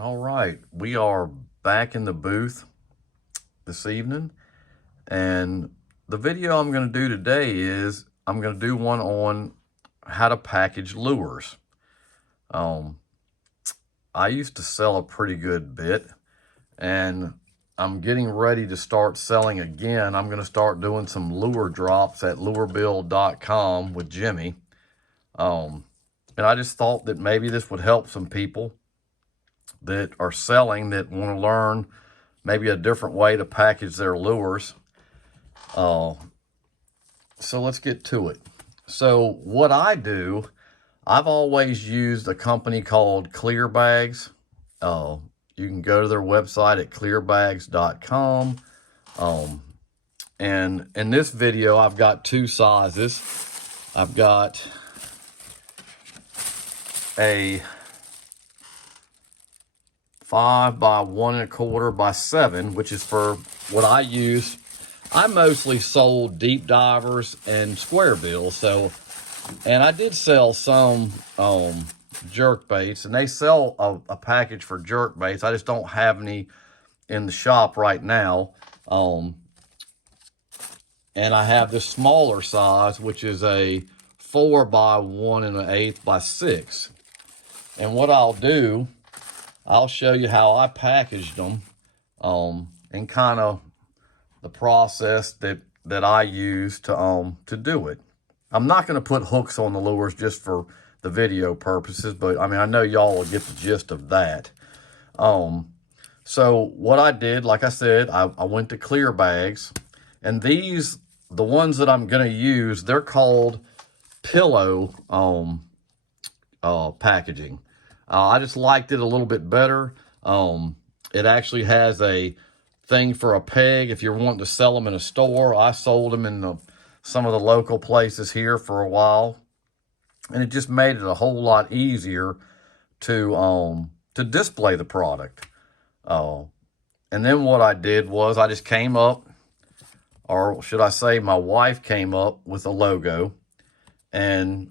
All right, we are back in the booth this evening, and the video I'm going to do today is I'm going to do one on how to package lures. I used to sell a pretty good bit, and I'm getting ready to start selling again. I'm going to start doing some lure drops at lurebuild.com with Jimmy. And I just thought that maybe this would help some people that are selling that want to learn maybe a different way to package their lures. So let's get to it. So what I do, I've always used a company called Clear Bags. You can go to their website at clearbags.com. And in this video, I've got two sizes. I've got a 5 by 1 1/4 by 7, which is for what I use. I mostly sold deep divers and square bills. And I did sell some jerk baits, and they sell a package for jerk baits. I just don't have any in the shop right now. And I have this smaller size, which is a 4 by 1 1/8 by 6. And what I'll do, I'll show you how I packaged them, and kind of the process that I use to do it. I'm not going to put hooks on the lures just for the video purposes, but I mean, I know y'all will get the gist of that. So what I did, like I said, I went to Clear Bags, and these, the ones that I'm going to use, they're called pillow packaging. I just liked it a little bit better. It actually has a thing for a peg if you're wanting to sell them in a store. I sold them in some of the local places here for a while, and it just made it a whole lot easier to display the product. And then what I did was I just came up, or should I say my wife came up with a logo, and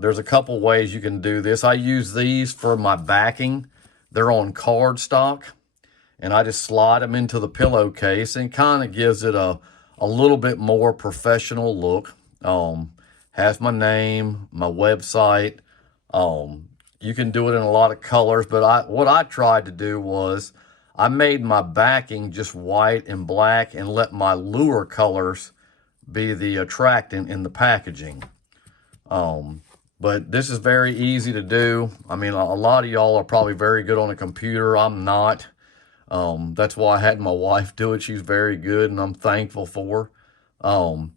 there's a couple ways you can do this. I use these for my backing. They're on cardstock, and I just slide them into the pillowcase, and kind of gives it a little bit more professional look. Has my name, my website. You can do it in a lot of colors, but what I tried to do was I made my backing just white and black and let my lure colors be the attractant in the packaging. But this is very easy to do. I mean, a lot of y'all are probably very good on a computer. I'm not. That's why I had my wife do it. She's very good, and I'm thankful for her.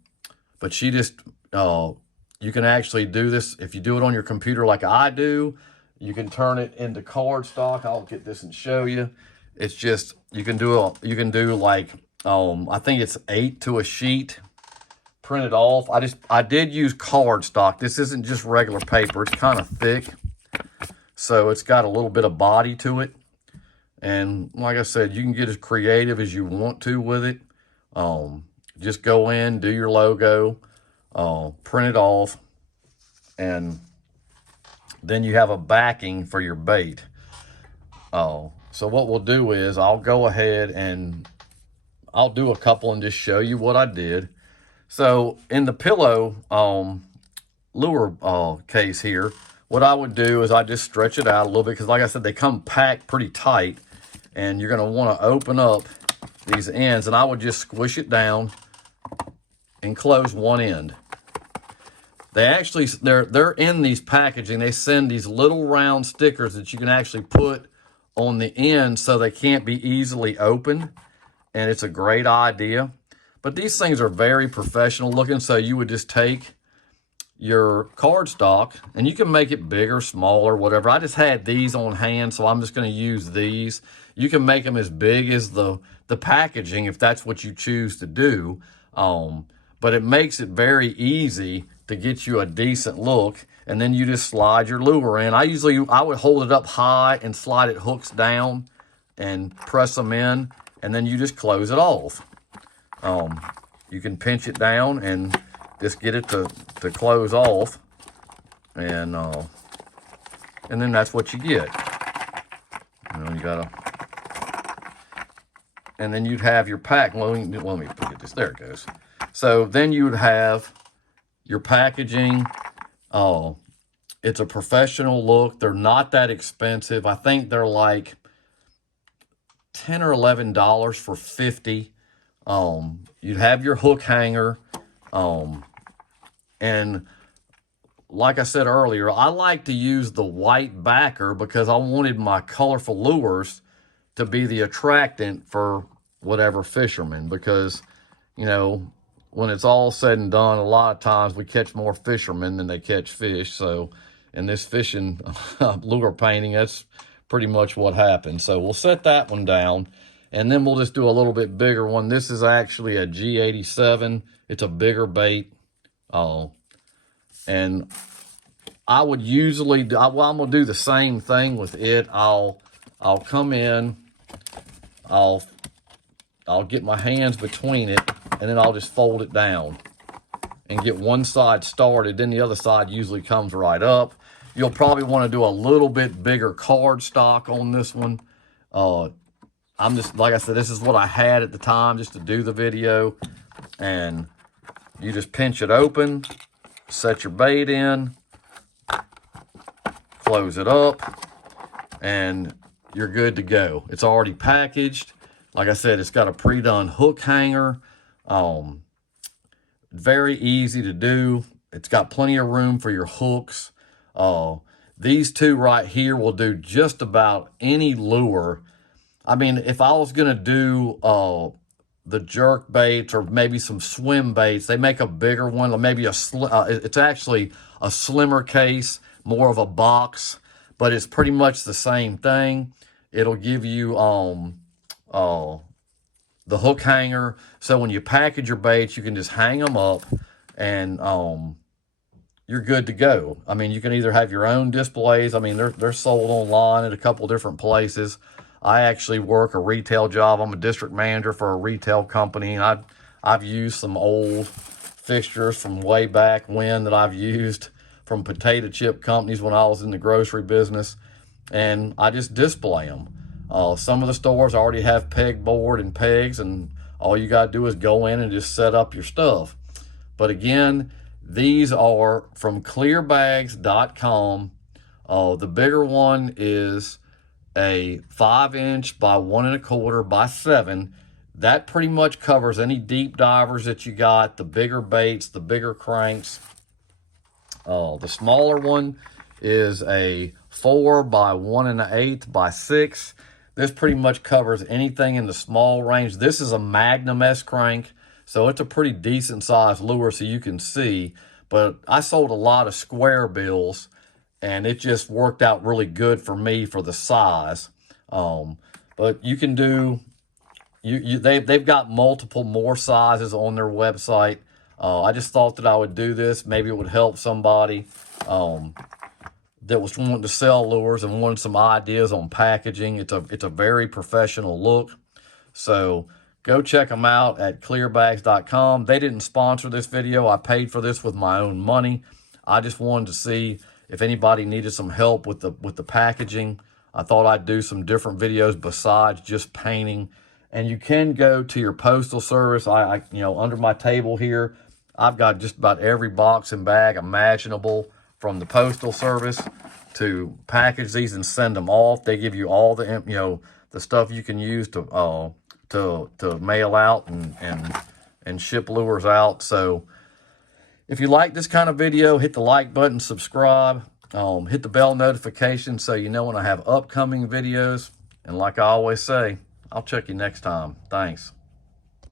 But she just, you can actually do this. If you do it on your computer like I do, you can turn it into cardstock. I'll get this and show you. It's just, you can do like, I think it's 8 to a sheet. Print it off. I did use cardstock. This isn't just regular paper. It's kind of thick, so it's got a little bit of body to it. And like I said, you can get as creative as you want to with it. Just go in, do your logo, print it off, and then you have a backing for your bait. So what we'll do is I'll go ahead and I'll do a couple and just show you what I did. So in the pillow lure case here, what I would do is I just stretch it out a little bit, because like I said, they come packed pretty tight, and you're going to want to open up these ends, and I would just squish it down and close one end. They actually, they're in these packaging. They send these little round stickers that you can actually put on the end so they can't be easily opened, and it's a great idea. But these things are very professional looking, so you would just take your cardstock, and you can make it bigger, smaller, whatever. I just had these on hand, so I'm just going to use these. You can make them as big as the packaging if that's what you choose to do. But it makes it very easy to get you a decent look, and then you just slide your lure in. I would hold it up high and slide it hooks down and press them in, and then you just close it off. You can pinch it down and just get it to close off, and then that's what you get. You know, you gotta, and then you'd have your pack. Let me get this. There it goes. So then you would have your packaging. Oh, it's a professional look. They're not that expensive. I think they're like $10 or $11 for 50. You'd have your hook hanger. And like I said earlier, I like to use the white backer because I wanted my colorful lures to be the attractant for whatever fisherman, because, you know, when it's all said and done, a lot of times we catch more fishermen than they catch fish. So in this fishing lure painting, that's pretty much what happens. So we'll set that one down, and then we'll just do a little bit bigger one. This is actually a G87. It's a bigger bait. And I would usually do, I'm gonna do the same thing with it. I'll come in, I'll get my hands between it, and then I'll just fold it down and get one side started. Then the other side usually comes right up. You'll probably want to do a little bit bigger card stock on this one. I'm just, like I said, this is what I had at the time just to do the video. And you just pinch it open, set your bait in, close it up, and you're good to go. It's already packaged. Like I said, it's got a pre-done hook hanger. Very easy to do. It's got plenty of room for your hooks. These two right here will do just about any lure. I mean, if I was going to do the jerk baits or maybe some swim baits, they make a bigger one, or maybe it's actually a slimmer case, more of a box, but it's pretty much the same thing. It'll give you the hook hanger, so when you package your baits, you can just hang them up, and you're good to go. I mean, you can either have your own displays. I mean, they're sold online at a couple different places. I actually work a retail job. I'm a district manager for a retail company, and I've used some old fixtures from way back when that I've used from potato chip companies when I was in the grocery business, and I just display them. Some of the stores already have pegboard and pegs, and all you got to do is go in and just set up your stuff. But again, these are from clearbags.com. The bigger one is a 5" by 1 1/4 by 7. That pretty much covers any deep divers that you got, the bigger baits, the bigger cranks. The smaller one is a 4 by 1 1/8 by 6. This pretty much covers anything in the small range. This is a Magnum S crank, so it's a pretty decent sized lure, so you can see. But I sold a lot of square bills, and it just worked out really good for me for the size. But you can do, they've got multiple more sizes on their website. I just thought that I would do this. Maybe it would help somebody that was wanting to sell lures and wanted some ideas on packaging. It's a very professional look. So go check them out at clearbags.com. They didn't sponsor this video. I paid for this with my own money. I just wanted to see if anybody needed some help with the packaging. I thought I'd do some different videos besides just painting. And you can go to your postal service. You know, under my table here, I've got just about every box and bag imaginable from the postal service to package these and send them off. They give you all the, you know, the stuff you can use to mail out and ship lures out. So if you like this kind of video, hit the like button, subscribe, hit the bell notification so you know when I have upcoming videos. And like I always say, I'll check you next time. Thanks.